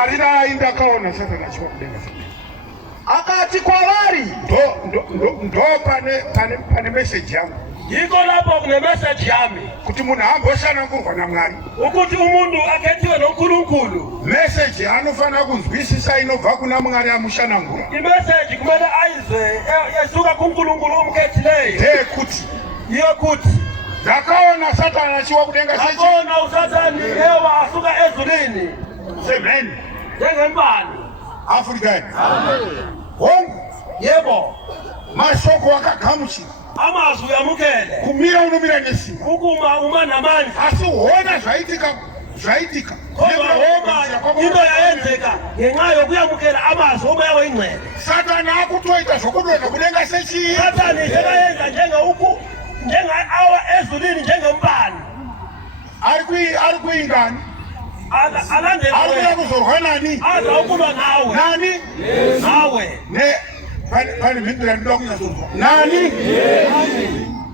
Tarira inda kaona Satana chwa kudenga. Akati kwa vari ndo pane message yangu. Yiko lapo kune message yami. Kuti munhu amboshana kurwa naMwari. Ukuti umundu aketiwe noNkulunkulu. Message anofana kunzwisisa inobva kuna Mwari amushana ngura. Message kumele aizwe esuka kuNkulunkulu omuketileyo. Kuti iyo kuti ndakaona Satana achiwa kudenga sechi. Ndakaona uSatani ewa asuka ezulini. Semeni. Njengembani. Afrika. Hongu. Yebo. Mashoko akagamuchira. Amazwi yamukele. Kumira unomira nesimba. Ukuma uma namandla. Asi uona zvaitika. Homa into yayenzeka ngenxa yokuyamukela amazwi oma yawo ingcele. Satana akutoita zvokudonha kudenga sechi. Satani njengayeza njenga awa ezulini njengembani. Ari kuingani. Alandela ari kuzorwa nani? Aza ukulwa nawe. Nani? Nawe. Pane mhindura ndoda kunyatsorwa. Nani?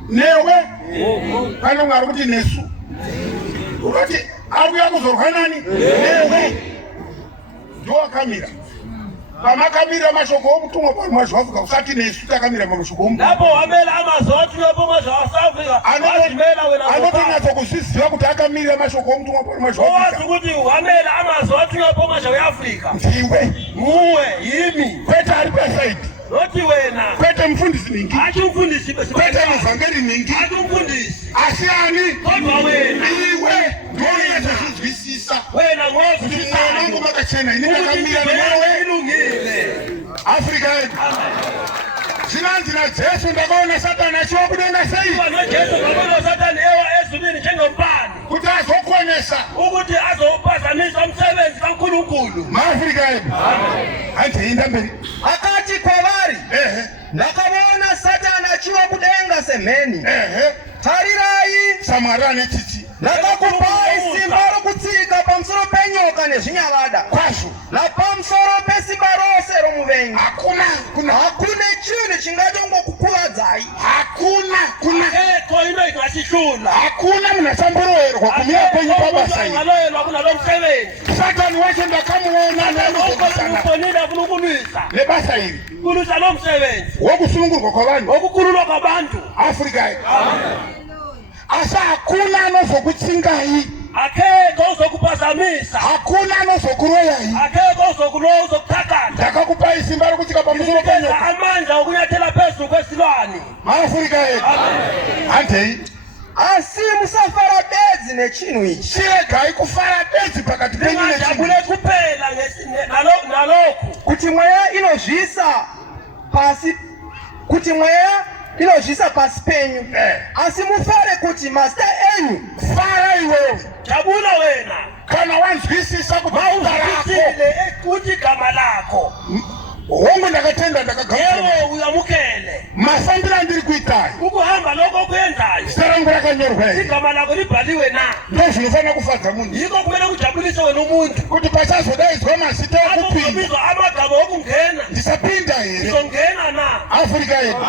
Newe? Pane Mwari kuti nesu. Ukati ari kuzorwa nani? Newe. Ndoakamira. Pamakamira mashoko omutumwa pamazvafuka usati nesu takamira pamashoko omutumwa. Lapo wamela amazwi atunapo mazvaSouth anotinatsa kuzviziva kuti akamira mashoko omutumwa pamazvafuka. Wazi kuti wamela amazwi atunapo mazvaAfrica. Ndiwe. Muwe yimi. Kwete ari pasaidi. Noti wena. Kwete mfundisi ningi. Achi mfundisi bese. Kwete muvhangeri ningi. Achi mfundisi. Asi ani? Kodwa wena. Iwe. Ndiye zvizwisisa. Wena ngozi nangu makachena ini ndakamira nawe ilungile. Afrika yedu. Zvinanzi naJesu ndakaona Satani achiwa kudenga sei. Jesu ndakaona Satani ewa ezulini njengembani. Kuti azokonesa. Ukuthi azopazamisa umsebenzi kaNkulunkulu. MaAfrika yedu. Handiinda mberi. Akati kwa vari ndakaona Satani achiwa kudenga semheni. Tarirai Samwari ane tsitsi. Ndakakupai simba rokutsika pamusoro penyoka nezvinyavada kwazvo napamusoro pesimba rose romuvengi. Hakuna chinhu chingatongokukuvadzai. Hakuna inoitwa achishula. Hakuna munhu achamboroerwa kumira kwenyu pabasa iri. Satani wacho ndakamuona nebasa iri wokusunungurwa kwavanhu wokukurulwa kwabantu Afrika yedu. Asi hakuna anozokutsingai. Akekho uzokupazamisa. Hakuna anozokuroyai. Akekho uzokuloya uzokuthakatha. Ndakakupai simba rokutsika pamusoro penyoka. Amandla okunyathela phezulu kwesilwane. MaAfrika yedu. Handei. Asi musafara bedzi nechinhu ichi. Chiregai kufara bedzi pakati penyu nechinhu. Jabule kuphela nalokhu. Kuti mweya inozvisa pasi penyu. Asi mufare kuti mazita enyu. Fara iwewe. Jabula wena. Kana wanzwisisa kuti kuti gama lakho. Hongu ndakatenda ndakagamuchira. Ewe uyamukele. Mafambiro andiri kuitai. Ukuhamba lokho okuyenzayo. Zita rangu rakanyorwa iri. Igama lakho libhaliwe na. Ndo zvinofana kufadza munhu. Yiko kumele kujabulise wena umuntu. Kuti pasazodaidzwa mazita okupinda. Amagama okungena. Ndisapinda here. Ndizongena na. Afrika yedu.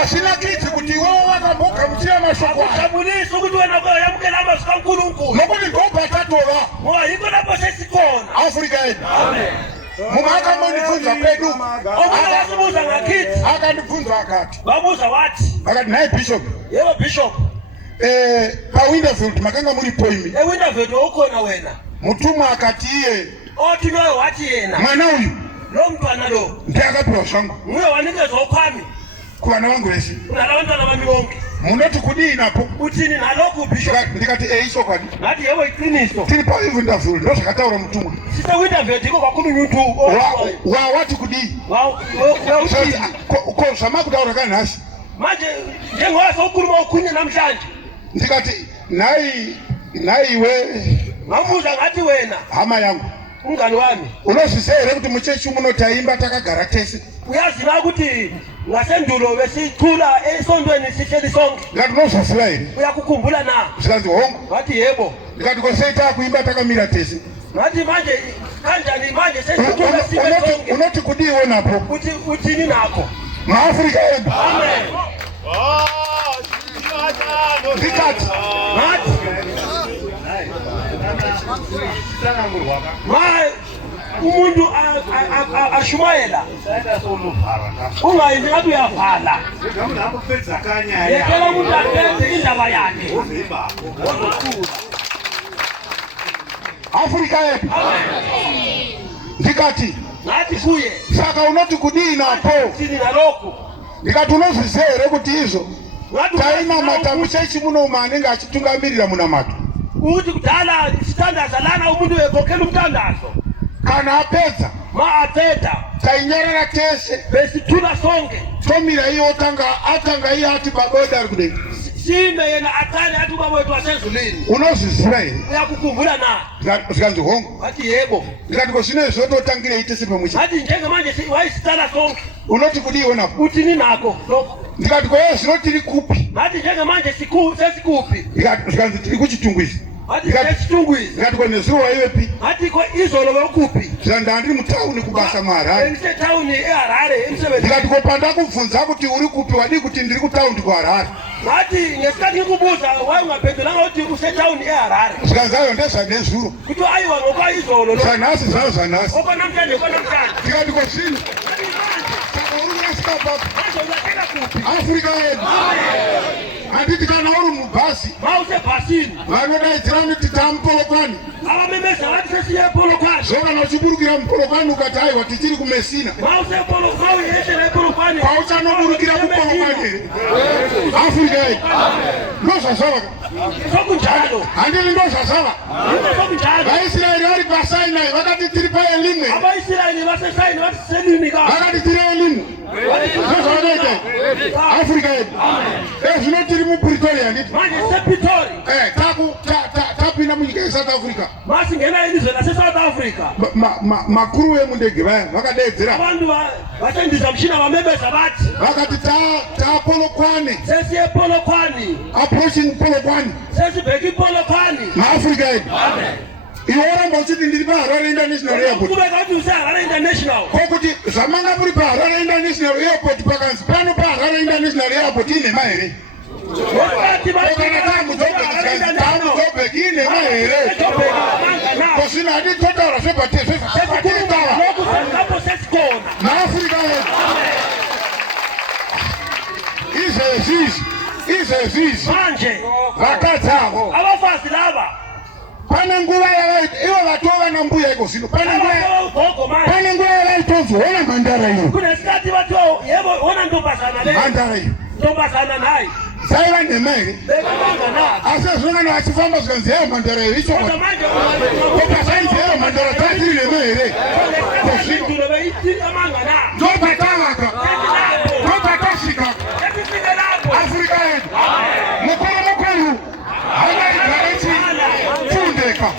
Hasinakidzi kuti iwewe wakambogamuchira mashoko aya. Akujabulisa ukuthi wena kwayamukela amazwi kaNkulunkulu. Nokuti ndobva tatova. Ngoba yiko lapho sesikhona. Afrika yedu. Munhu akambondibvunza pedu. Akasibuza ngakithi. Akandibvunza akati. Wabuza wathi. Akati naye bishop. Yebo bishop. PaWinterfield makanga muripo imi. EWinterfield ukhona wena. Mutumwa akati iye. Othi loyo wathi yena. Mwana uyu. Lo mntwana lo. Ndiyakaphiwa zvangu. Nguye wanikezwa ukhami. Kuvana vangu vese. Kunalabantwana bami bonke. Munoti kudii napo? Uthini nalokhu bishop? Ndikati ichokwadi. Ngathi yebo iqiniso. Tiri paWinterfield ndo zvakataura mutumwa. SeWinterfield iko kakhulunywa umuntu. Wati kudii? Ko zvamakutaura kanhasi. Manje njengoba sokukhuluma okhunye namhlanje. Ndikati nayi iwe. Ngamuza ngathi wena. Hama yangu. Umngani wami. Unozviziva here kuti muchechi muno taimba takagara tese? Uyaziva ukuthi ngasendulo besicula esontweni sihleli sonke. Ndikati unozviziva here? Uyakukhumbula na? Zvikanzi hongu. Ngathi yebo. Ndikati kosei takuimba takamira tese. Ngathi manje kanjani manje sesicula sibe sonke. Unoti kudiiwo napo? Uthini nakho? MaAfrika yedu. Amen. Ndikati ngathi umuntu ashumayela ungayenzi ngathi uyavala yekela umuntu aqede indaba yakhe. Afrika yetu ndikati ngathi kuye saka unoti kudina po sini nalokho ndikati unozizere kuti izo taina matamusha chimuno umanenga achitungamirira munamato ukuthi kudala isitandaza lana umuntu ekhokhela umtandazo kana apedza ma apedza tainyarara tese besithula sonke tomira iyo atanga iya ati baboda ari kudenga sime yena aqale athi ubaba wethu wasezulwini unozizira yini uyakukhumbula na zikanzi hongo wathi yebo ndikati kosine zototangire ite sipamwe wathi njengamanje wayisitala sonke unoti kudiwe napo uthini nako lokho ndikati koye zinotiri kupi wathi njengamanje sesikuphi zikanzi tiri kuchitungwizi wathi sesitungwizi ndikati kone ziwa iwepi wathi ko izolo wekuphi zandandiri mutauni kubasa mwarari ngise town eHarare emsebenzi ndikati kopanda kubvunza kuti uri kupi wadi kuti ndiri kutaundi kuHarare wathi ngesikhathi ngikubuza wayengaphendulanga ukuthi usetown eHarare zikanzayo ndezanezuro kuthi ayiwa ngokwayizolo lo zanasi zayo zanasi okonamhlanje ndikati kosini Afrika yedu anditi kana uri mubhasi mausebhasini vanodaidzira kuti taMupolokwane avamemeza vati sesiye Polokwane zvokana uchiburukira Mupolokwane ukati aiwa tichiri kuMessina pauchanoburukira kuPolokwane here Afrika yedu ndozvazvava sokunjalo handini ndozvazvava vaIsraeri vari paSinai vakati tiri paElimwe avaIsraeri vaseSinai vati selini ka vakati tiri Elimwe ndozvavanoita Afrika yedu zvino tiri muPretoria nditi manje sePitori tapinda munyika yeSouth Africa masingena ilizwe laseSouth Africa makuru vemundege vaya vakadaidzira vantu vachendiza mushina vamemeza vati vakati taPolokwane sesiye Polokwane approaching Polokwane sesibheki Polokwane maAfrica yedu iworamba uchiti ndiri paHarare International Airport kubeka kuti useHarare International kokuti zvamanga muri paHarare International Airport pakanzi pano paHarare International Airport inema here tamudhobheki inema here kosina hati totaura zvepatitaura maAfrica yedu izvezvizvi manje vakadzi avo abafazi laba pane nguva yavaita ivo vatova nambuya iko zvino pane nguva yavaitonzi ona mhandara iyo kunesikati vati yebo ona ndombazana le mhandara iyo ndombazana naye dzaiva nhema here asi zvinongana vachifamba zvikanzi heyo mhandara iyo ichokwadi kopasainzi heyo mhandara dzatiri nhema here ndopatamaka ndopatasvika Afrika yedu mukuru hangaigarechi fundeka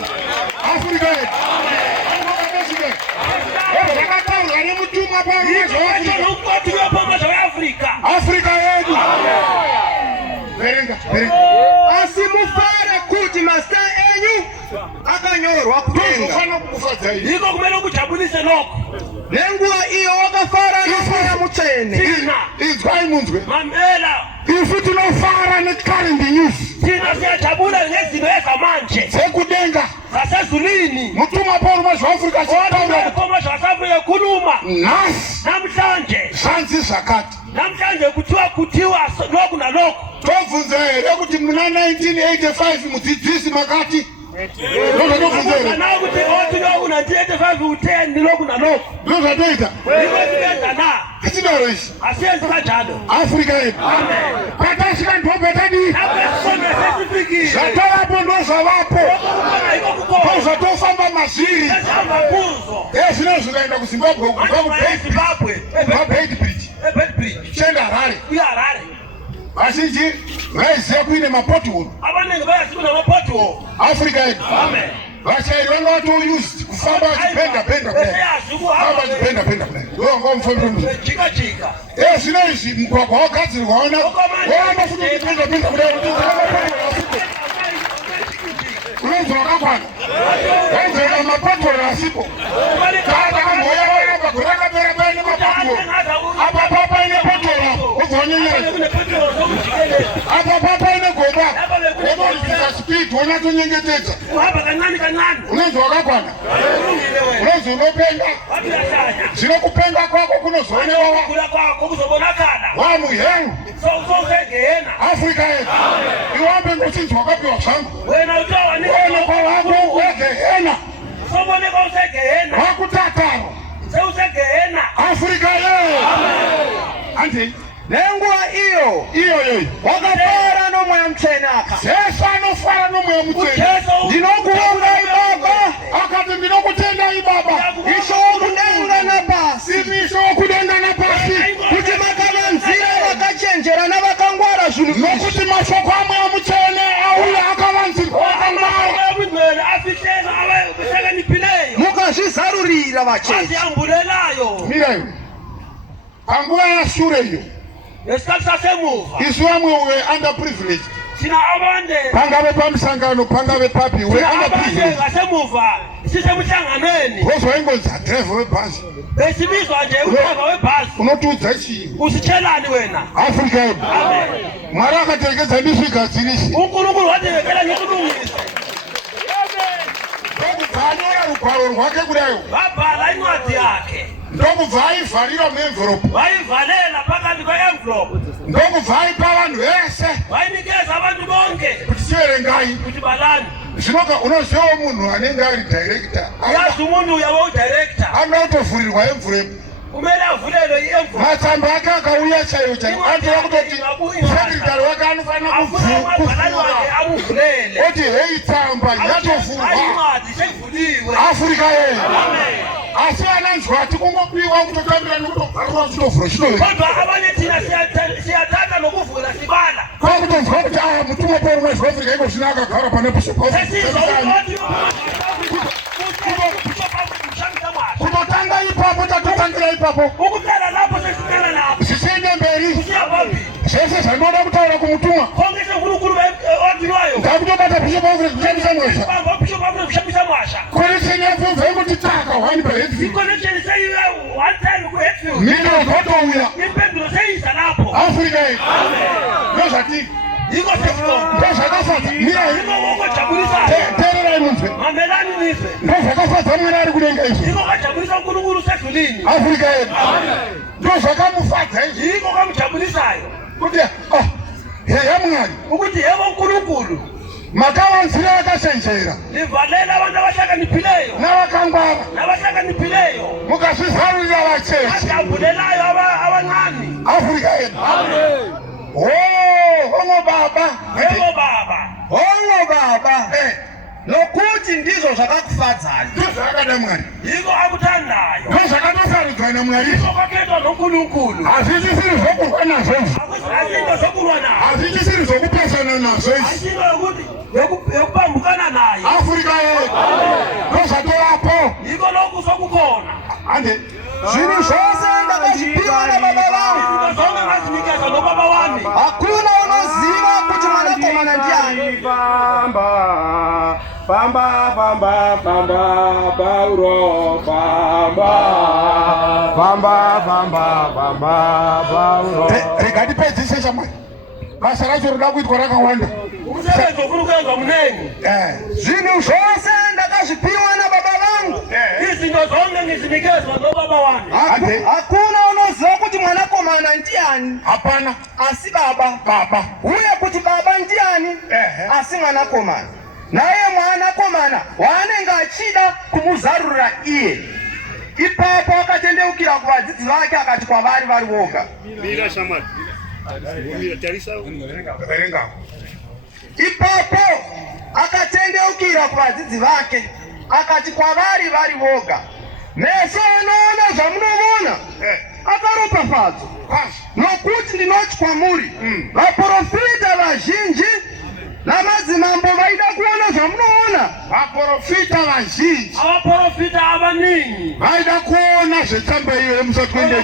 Afrika yedu zvakataurwa nemutumwa Afrika yedu verenga asimufare kuti masta enyu akanyorwa kutenga iko kumele ukujabulise lokho nenguva iyo wakafara nafara mutsvene inzwai munzwe mamela isu tinofara necurrent news thina siyajabula ngezinto ezamanje sekudenga zasezulwini mutumwa Paul mazvaAfrica mazvaAfrica ekhuluma nhasi namhlanje zvanzi zvakati namhlanje kuthiwa lokhu nalokhu tobvunza here kuti muna 1985 mudzidzisi makati na ukuthi othi ku-1985 utheni lokhu nalokhu ndozvatoita ikosibenza na achidaro ichi asiyenzi kanjalo Afrika yedu patasvika ndobetadii sesifikile zvatovapo ndozvavapo ndozvatofamba mazviri esihamba kuzo zvino zvikaenda kuZimbabwe kubhabhate bridge chienda Harare iHarare vazhinji vaiziva kuine mapothole abaningi bayaziva namapothole Afrika yedu vashayiri vanga vatoused kufamba vachibhenda kudai jika zvino izvi mugwagwa wagadzirwa waona waamba futi uchibhenda kudai unonzi wakakwana wainzeka mapothole asipo takamboya waamba gore rakapera paine mapothole apa paine pothole obva wanyanyara apa paine gomba Unazwa speed, unatonyengeteza. Uhamba kancane kancane. Unazwa wakakwana. Unazwa unopenda. Zinokupenga kwako kunozonewa. Kula kwako kuzobonakala. Wamuhengu. Sowusengena. Afrika yetu. Iwambe ngosinzi wakapiwa zangu. Wena utowa ni. Wena kwa wako wegehena. Sobone kwa usegehena. Wakutataro. Sewusegehena. Afrika yetu. Andi. Nengwa iyo wakafara nomwe ya mchenaka sesa nofara nomwe ya mchenaka ndinokuonga ibaba akati ndinokutenda ibaba isho kudenga na pasi imisho kudenga na pasi kuti makavanzira vakachenjera navakangwara zvinhu nokuti mashoko amwe ya mchene auya akavanzirwa mukazvizarurira vachenji mirayo panguva yashure iyo Esikhathi sasemuva isu amwe we underprivileged sina abande pangabe pamsangano pangabe papi we underprivileged ngasemuva sisemhlanganwenikozwa ingozi driver webhasi besibizwa nje udriver webhasi unotudza chii usitshelani wena Afrika yetu Mwari akaterekeza ndisvigadzirisi uNkulunkulu waterekela ngikulungise ndokubva rugwaro rwake kudayo wabhala incwadi yakhe ndokubva aivharira muenvelope wayivalela phakathi kwe-envelope ndokubva aipa vanhu vese wayinikeza abantu bonke kuti tiverengai kuti balani zvinoka unozivawo munhu anenge ari director yazi umuntu uyawo udirector anoda kutovhurirwa envelope kumele avulelwe i-envelope matsamba ake akauya chaiyo chaiyo anotova kutoti sekretary wake anofanira amuvulele oti hei tsamba yatovhurwa incwadi seyivuliwe Afrika yedu asi ananzwa ati kungopiwa kutotambira nekutobharwa chitovhuro chinoveka kodwa abanye thina siyathatha nokuvula sibala kwakutonzwa kuti aya mutumwa pauri mwezwa Afrika iko zvina akagara pane kutotanga ipapo tatotangira ipapo ukuqala lapho sesitela lapho zisiende mberi siyabambi zvese zvanoda kutaura kumutumwa konke senkulunkulu odiwayo ndakutobata bishop Afrika kushamisa mwesha bamba bishop Afrika kushamisa mwasha connection yafumva yekutitaka wani paheadfield connection seyiwe one time ku-Hatfield mina ukotouya impendulo seyiza lapho Afrika yedu ndozvati yiko sesikona ndozvakafadza mira yiko kojabulisayo teererai munzwe mamelani nizwe ndozvakafadza mwari ari kudenga izvo yiko kajabulisa uNkulunkulu sedulini Afrika yedu ndozvakamufadza izvo yiko kamujabulisayo kuti heya mwari ukuthi yebo uNkulunkulu makavanzira vakachenjera livalela abantu abahlakaniphileyo navakangwara nabahlakaniphileyo mukazvizarurira vachechi ajabulelayo abancane Afrika yedu hongo baba yebo baba hongo baba nokuthi ndizo zvakakufadzayo ndozvakada mwari yiko akuthandayo ndozvakatosarudzwa namwari yiko kwakhethwa noNkulunkulu hazvichisiri zvokurwa nazvo asinto zokulwa nayo hazvichisiri zvokupesana nazvo izvi asinto yokuthi yokupambukana naye Afrika yedu ndozvatovapo yiko lokhu sokukhona ande zvinhu zvose ndakazvipiwa nababa vangu izinto zonke ngazinikeza nobaba wami hakuna unoziva kuti mwanakomana ndiani Famba, famba, famba, Paulo, famba, famba, famba, famba, Paulo. rega tipedzise chamwari basa racho roda kuitwa rakawanda umsebenzi ofuna ukuyenza munengi zvinhu zvose ndakazvipiwa nababa vangu izinto zonke ngizinikezwa nobaba wami hakuna unoziva kuti mwanakomana ndiani hapana asi baba uye kuti baba ndiani asi mwanakomana naye mwanakomana waanenge achida kumuzarurira iye ipapo akatendeukira kuvadzidzi vake akati kwavari vari voga ipapo akatendeukira kuvadzidzi vake akati kwavari vari voga meso anoona zvamunoona akaropafadzwa nokuti ndinoti kwamuri vaprofita vazhinji namadzimambo vaida kuona zvamunoona vaprofita vazhinji abaprofita abaningi vaida kuona zvetsamba iyo yemusa 2020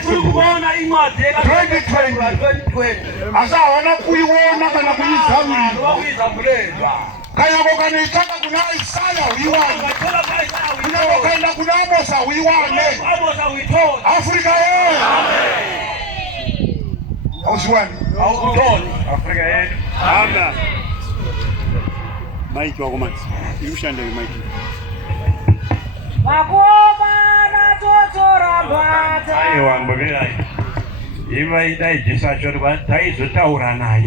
asi havana kuiona kana kuizamura kanyako kanoitsvaka kuna Isaya huiwane kunyako kaenda kuna Amosa huiwane Afrika yedu hauziwani Afrika yedu maiki wako maiki ikushande maiki Makomana totora bata aiwa mbogera iva idai jisa chori va taizotaura naye